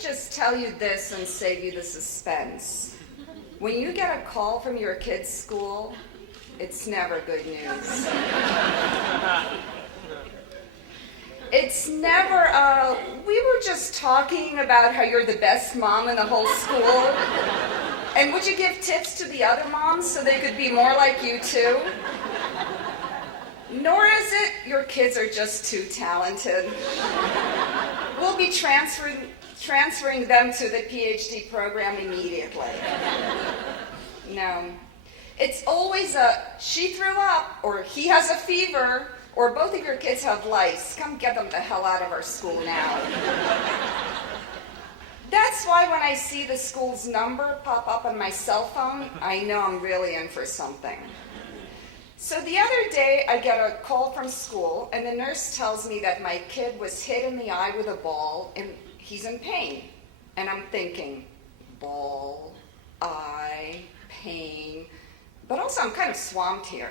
just tell you this and save you the suspense. When you get a call from your kid's school, it's never good news. It's never, we were just talking about how you're the best mom in the whole school. And would you give tips to the other moms so they could be more like you too? Nor is it your kids are just too talented. We'll be transferring them to the PhD program immediately. No. It's always a, she threw up, or he has a fever, or both of your kids have lice. Come get them the hell out of our school now. That's why when I see the school's number pop up on my cell phone, I know I'm really in for something. So the other day, I get a call from school, and the nurse tells me that my kid was hit in the eye with a ball, and he's in pain. And I'm thinking, ball, eye, pain. But also, I'm kind of swamped here.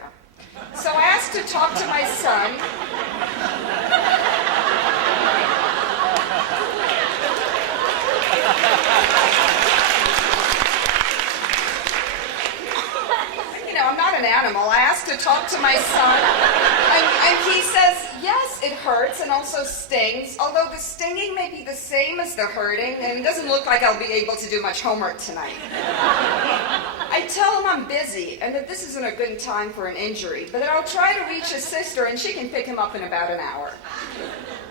So I asked to talk to my son. I'm not an animal. I asked to talk to my son, and he says, yes, it hurts and also stings, although the stinging may be the same as the hurting, and it doesn't look like I'll be able to do much homework tonight. I tell him I'm busy, and that this isn't a good time for an injury, but that I'll try to reach his sister, and she can pick him up in about an hour.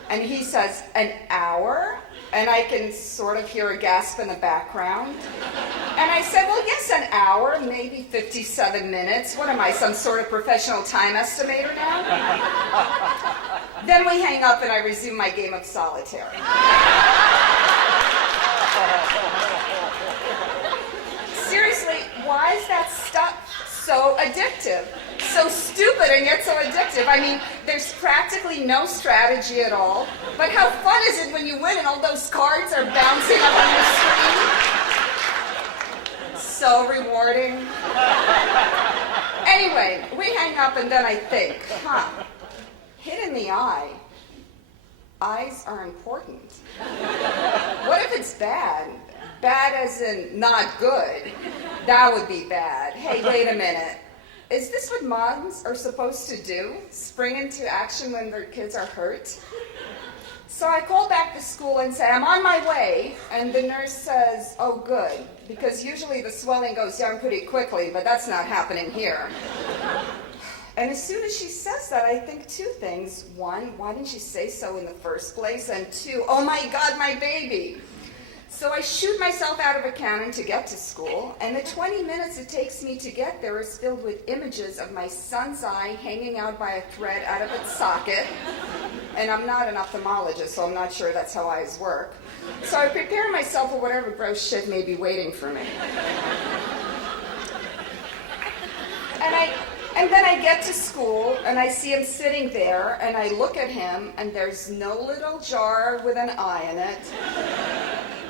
And he says, an hour? And I can sort of hear a gasp in the background. And I said, well, yes, an hour, maybe 57 minutes. What am I, some sort of professional time estimator now? Then we hang up and I resume my game of solitaire. Seriously, why is that stuff so addictive? So stupid and yet so addictive. I mean, there's practically no strategy at all. But how fun is it when you win and all those cards are bouncing up on the screen? So rewarding. Anyway, we hang up and then I think, hit in the eye. Eyes are important. What if it's bad? Bad as in not good. That would be bad. Hey, wait a minute. Is this what moms are supposed to do? Spring into action when their kids are hurt? So I call back to school and say, I'm on my way. And the nurse says, oh, good. Because usually the swelling goes down pretty quickly, but that's not happening here. And as soon as she says that, I think two things. One, why didn't she say so in the first place? And two, oh my God, my baby. So I shoot myself out of a cannon to get to school, and the 20 minutes it takes me to get there is filled with images of my son's eye hanging out by a thread out of its socket. And I'm not an ophthalmologist, so I'm not sure that's how eyes work. So I prepare myself for whatever gross shit may be waiting for me. And then I get to school, and I see him sitting there, and I look at him, and there's no little jar with an eye in it.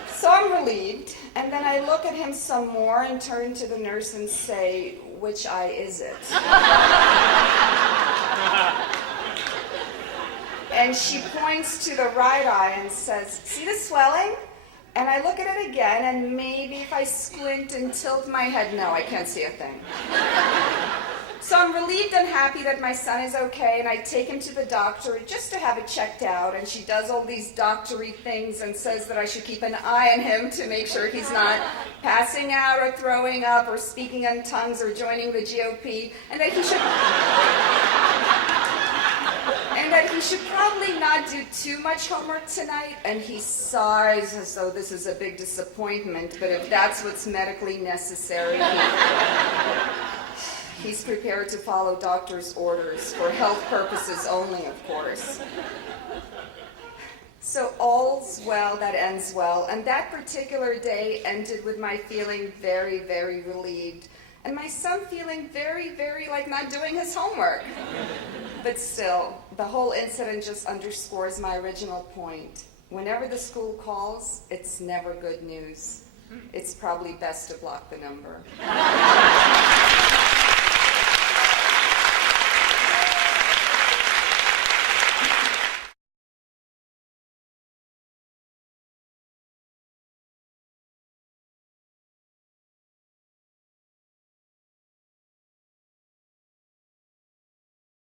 So I'm relieved, and then I look at him some more and turn to the nurse and say, which eye is it? And she points to the right eye and says, see the swelling? And I look at it again, and maybe if I squint and tilt my head, no, I can't see a thing. So I'm relieved and happy that my son is okay, and I take him to the doctor just to have it checked out, and she does all these doctory things and says that I should keep an eye on him to make sure he's not passing out or throwing up or speaking in tongues or joining the GOP, and that he should probably not do too much homework tonight. And he sighs as though this is a big disappointment, but if that's what's medically necessary, he's prepared to follow doctor's orders for health purposes only, of course. So all's well that ends well, and that particular day ended with my feeling very, very relieved, and my son feeling very, very like not doing his homework. But still, the whole incident just underscores my original point. Whenever the school calls, it's never good news. It's probably best to block the number.